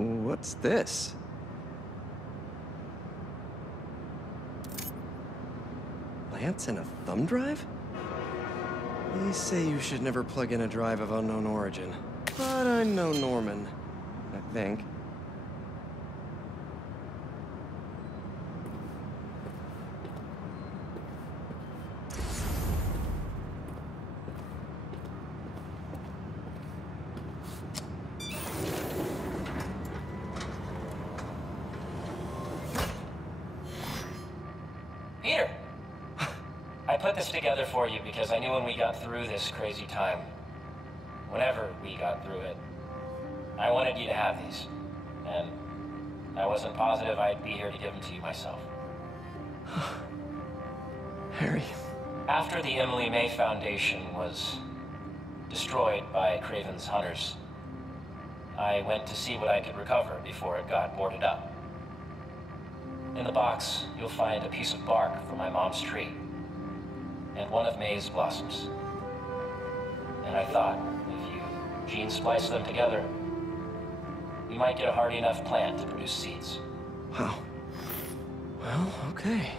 What's this? Lance and a thumb drive? They say you should never plug in a drive of unknown origin. But I know Norman, I think. Peter! I put this together for you because I knew when we got through this crazy time, whenever we got through it, I wanted you to have these. And I wasn't positive I'd be here to give them to you myself. Harry. After the Emily May Foundation was destroyed by Craven's hunters, I went to see what I could recover before it got boarded up. In the box, you'll find a piece of bark from my mom's tree, and one of May's blossoms. And I thought, if you gene splice them together, we might get a hardy enough plant to produce seeds. Wow. Well, okay.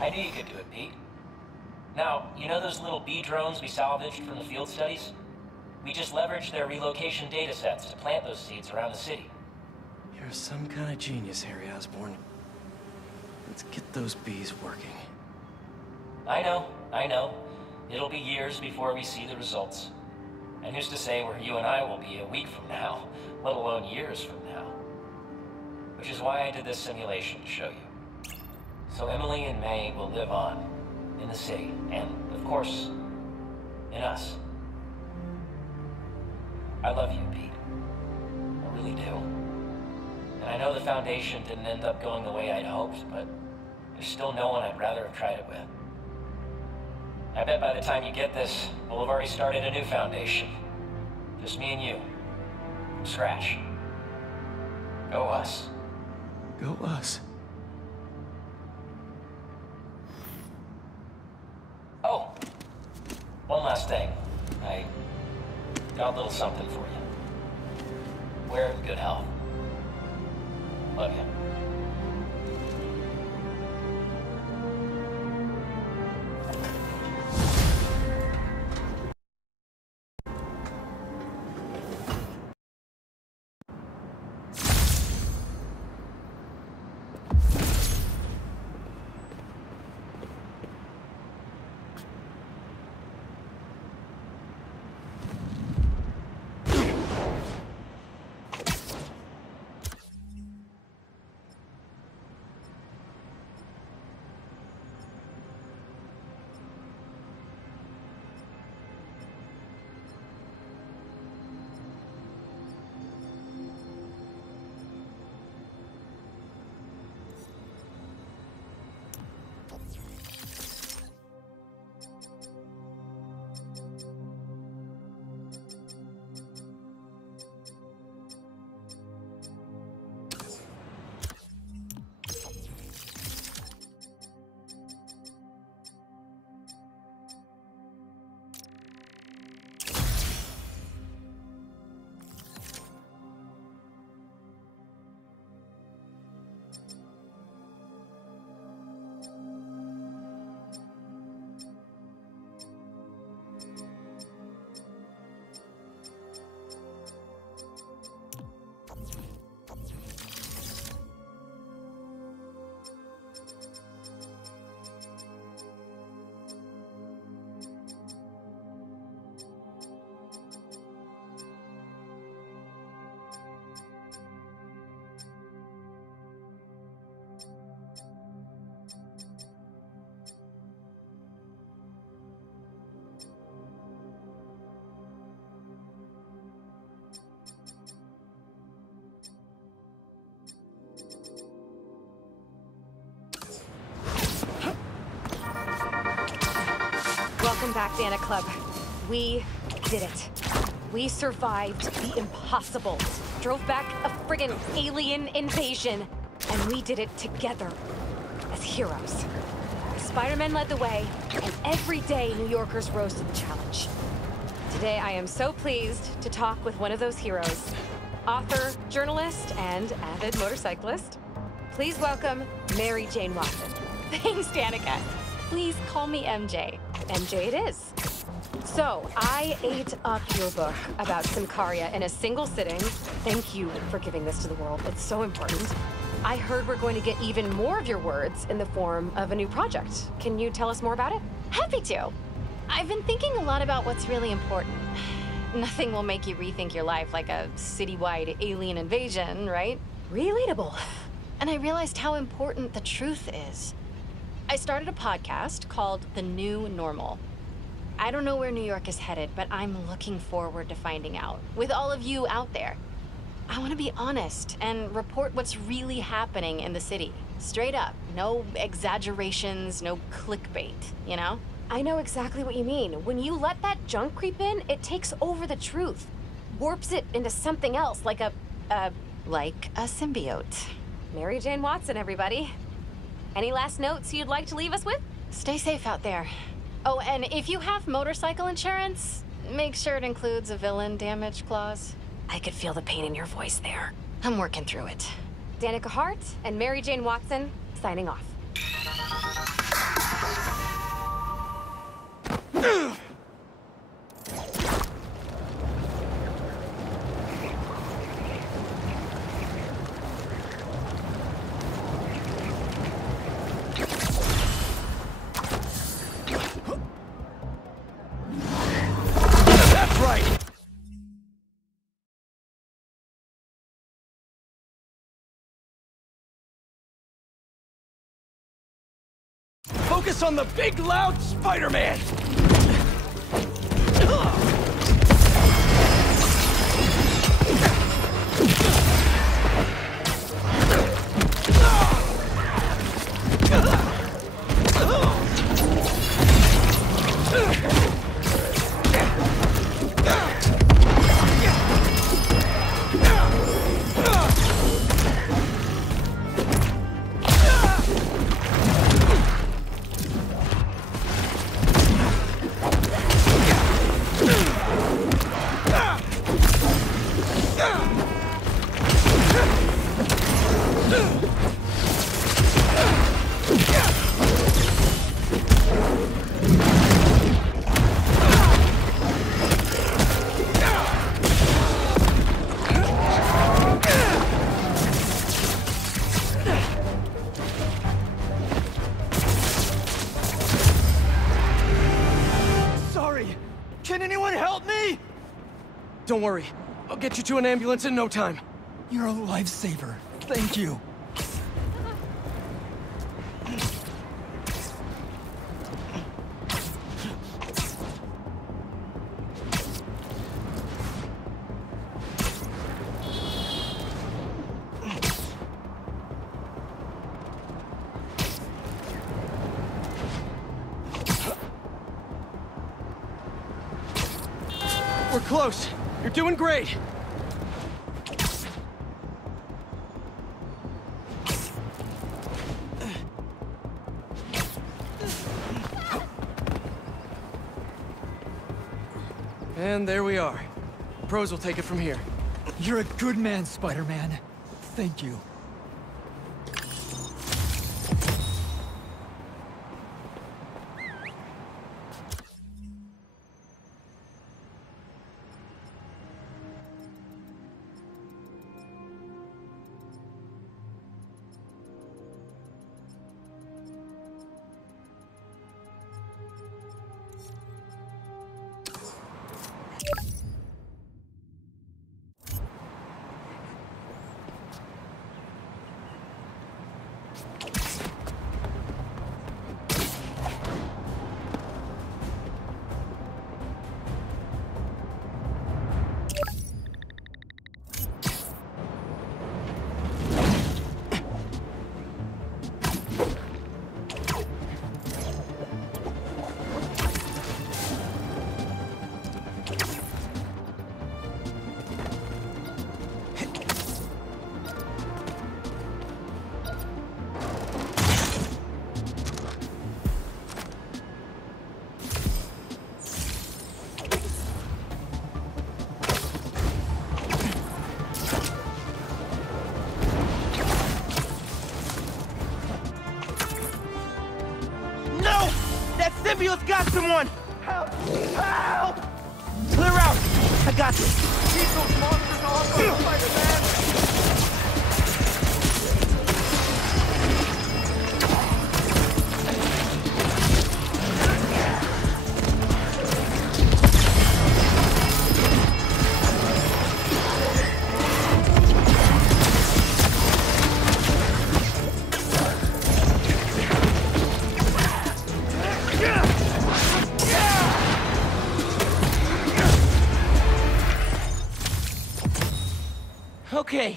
I knew you could do it, Pete. Now, you know those little bee drones we salvaged from the field studies? We just leveraged their relocation data sets to plant those seeds around the city. You're some kind of genius, Harry Osborn. Let's get those bees working. I know, I know. It'll be years before we see the results. And who's to say where you and I will be a week from now, let alone years from now? Which is why I did this simulation to show you. So Emily and May will live on in the city, and, of course, in us. I love you, Pete. I really do. And I know the Foundation didn't end up going the way I'd hoped, but there's still no one I'd rather have tried it with. I bet by the time you get this, we'll have already started a new Foundation. Just me and you. From scratch. Go us. Go us. Oh! One last thing. I got a little something for you. Wear it in good health. Love you. Welcome back, Danik Club. We did it. We survived the impossible. Drove back a friggin' alien invasion. And we did it together. As heroes. Spider-Man led the way, and every day New Yorkers rose to the challenge. Today I am so pleased to talk with one of those heroes. Author, journalist, and avid motorcyclist. Please welcome Mary Jane Watson. Thanks, Danika. Please call me MJ. MJ it is. So, I ate up your book about Symkaria in a single sitting. Thank you for giving this to the world. It's so important. I heard we're going to get even more of your words in the form of a new project. Can you tell us more about it? Happy to. I've been thinking a lot about what's really important. Nothing will make you rethink your life like a citywide alien invasion, right? Relatable. And I realized how important the truth is. I started a podcast called The New Normal. I don't know where New York is headed, but I'm looking forward to finding out. With all of you out there. I want to be honest and report what's really happening in the city. Straight up. No exaggerations, no clickbait, you know? I know exactly what you mean. When you let that junk creep in, it takes over the truth. Warps it into something else, like a symbiote. Mary Jane Watson, everybody. Any last notes you'd like to leave us with? Stay safe out there. Oh, and if you have motorcycle insurance, make sure it includes a villain damage clause. I could feel the pain in your voice there. I'm working through it. Danika Hart and Mary Jane Watson, signing off. Focus on the big, loud Spider-Man! Can anyone help me? Don't worry. I'll get you to an ambulance in no time. You're a lifesaver. Thank you. We're close. You're doing great. And there we are. Pros will take it from here. You're a good man, Spider-Man. Thank you. Symbiote's got someone! Help! Help! Clear out! I got this! Keep those monsters off of Spider-Man! Okay.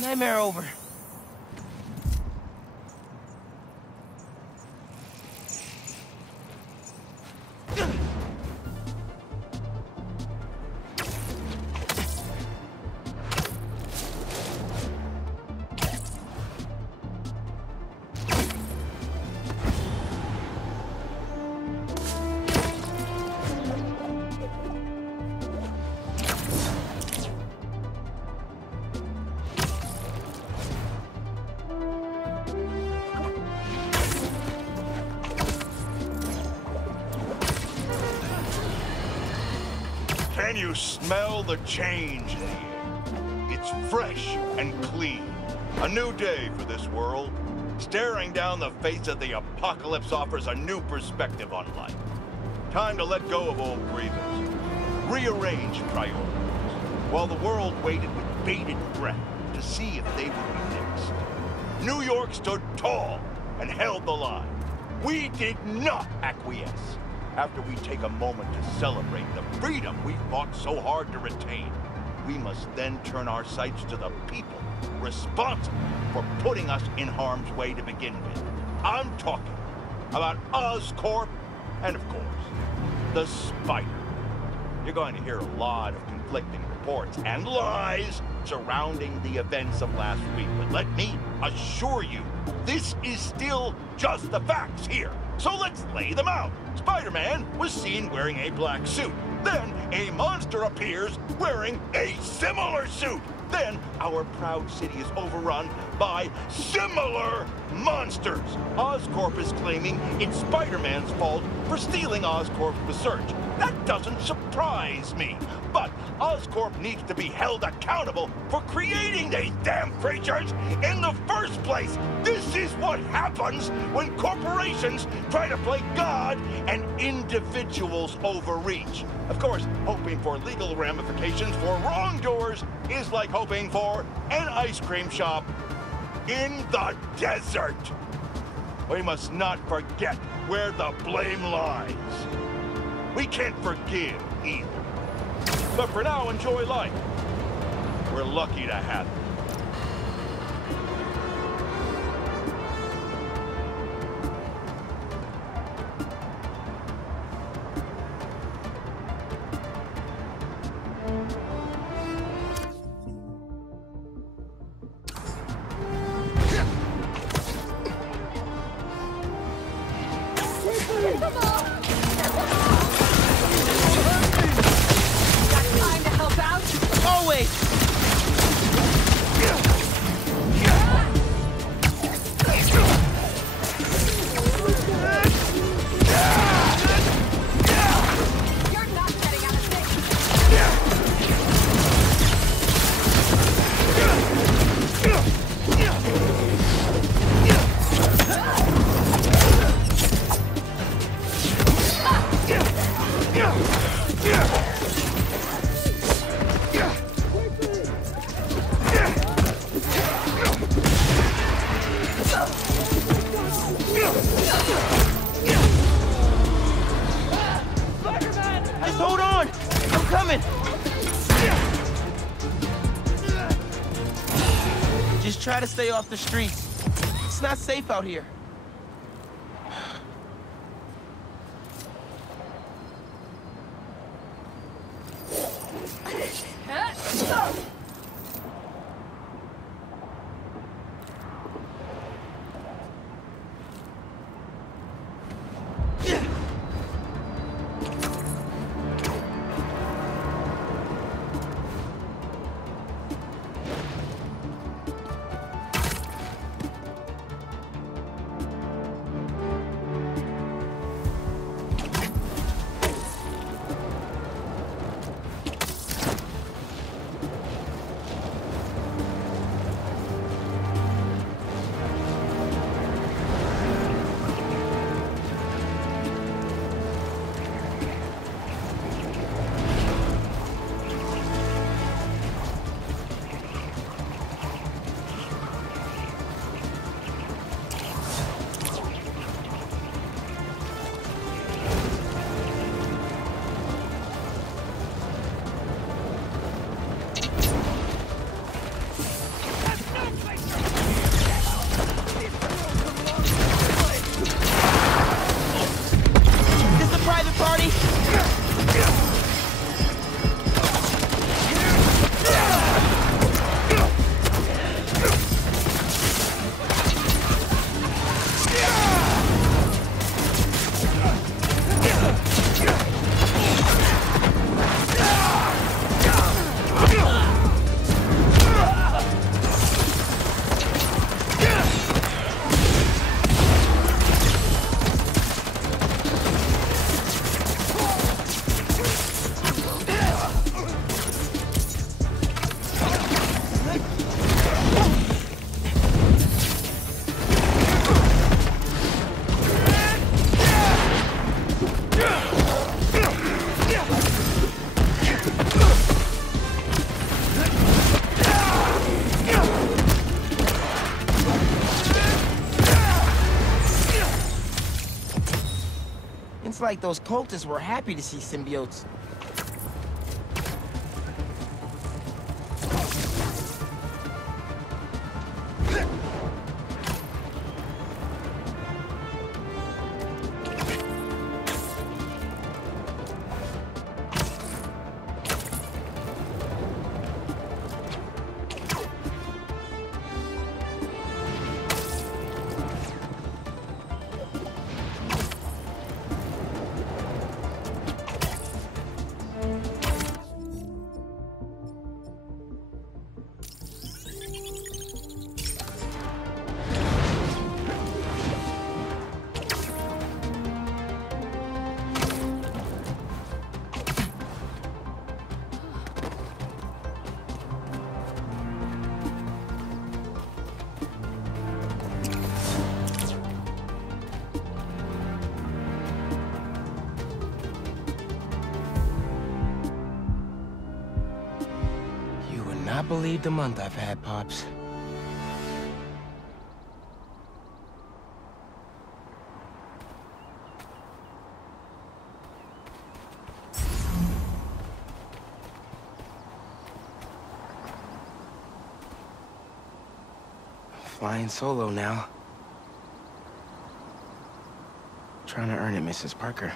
Nightmare over. Can you smell the change in the air? It's fresh and clean. A new day for this world. Staring down the face of the apocalypse offers a new perspective on life. Time to let go of old grievances. Rearrange priorities. While the world waited with bated breath to see if they would be next. New York stood tall and held the line. We did not acquiesce. After we take a moment to celebrate the freedom we fought so hard to retain, we must then turn our sights to the people responsible for putting us in harm's way to begin with. I'm talking about Oscorp and, of course, the Spider. You're going to hear a lot of conflicting reports and lies surrounding the events of last week, but let me assure you, this is still just the facts here. So let's lay them out. Spider-Man was seen wearing a black suit. Then a monster appears wearing a similar suit. Then our proud city is overrun by similar monsters. Oscorp is claiming it's Spider-Man's fault for stealing Oscorp's research. That doesn't surprise me. But Oscorp needs to be held accountable for creating these damn creatures in the first place. This is what happens when corporations try to play God and individuals overreach. Of course, hoping for legal ramifications for wrongdoers is like hoping for an ice cream shop in the desert. We must not forget where the blame lies. We can't forgive either. But for now, enjoy life. We're lucky to have it. Try to stay off the streets. It's not safe out here. like those cultists were happy to see symbiotes. I believe the month I've had, Pops. Flying solo now. Trying to earn it, Mrs. Parker.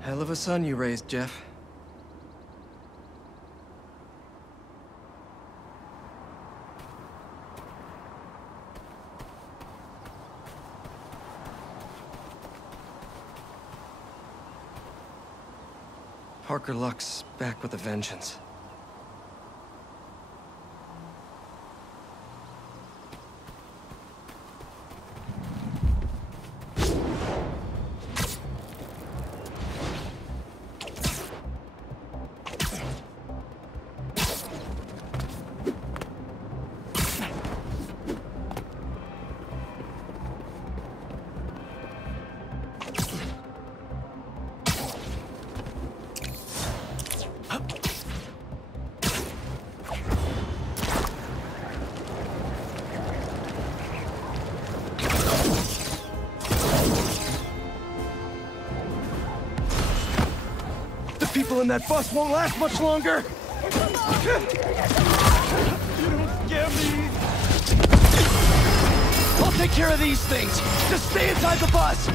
Hell of a son you raised, Jeff. Parker Luck's back with a vengeance. People in that bus won't last much longer! You don't scare me! I'll take care of these things! Just stay inside the bus!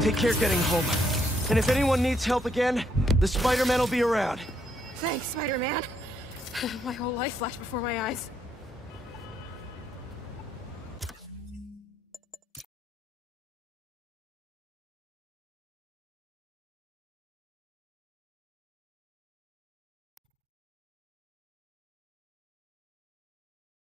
Take care getting home. And if anyone needs help again, the Spider-Man will be around. Thanks, Spider-Man. My whole life flashed before my eyes.